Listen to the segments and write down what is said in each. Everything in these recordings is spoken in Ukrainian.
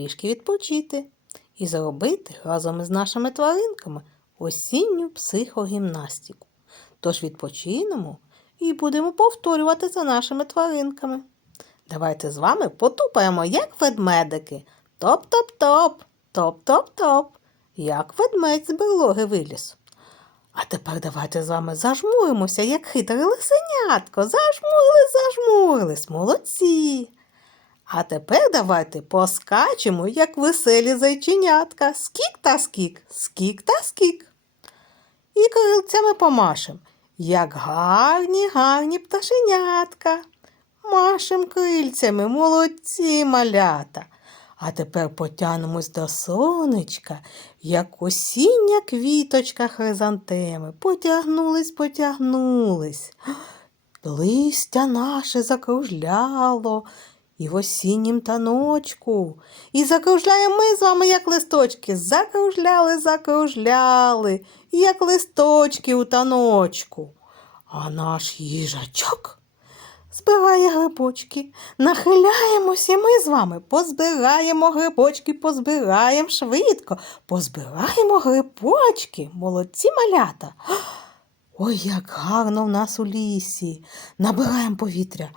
трішки відпочити і зробити разом із нашими тваринками осінню психогімнастику. Тож відпочинемо і будемо повторювати за нашими тваринками. Давайте з вами потупаємо, як ведмедики. Топ-топ-топ, топ-топ-топ, як ведмедь з берлоги виліз. А тепер давайте з вами зажмуримося, як хитре лисенятко. Зажмурились, зажмурились, молодці. А тепер давайте поскачемо, як веселі зайченятка. Скік та скік, скік та скік. І крилцями помашем, як гарні, гарні пташенятка. Машем крильцями, молодці малята. А тепер потянемось до сонечка, як осіння квіточка хризантеми. Потягнулись, потягнулись. Листя наше закружляло і в осіннім таночку. І закружляємо ми з вами, як листочки. Закружляли, закружляли, як листочки у таночку. А наш їжачок збирає грибочки. Нахиляємося ми з вами, позбираємо грибочки, позбираємо швидко, позбираємо грибочки, молодці малята. Ой, як гарно в нас у лісі. Набираємо повітря.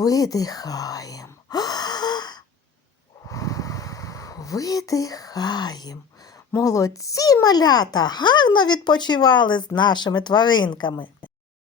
Видихаємо. Видихаємо. Молодці малята, гарно відпочивали з нашими тваринками.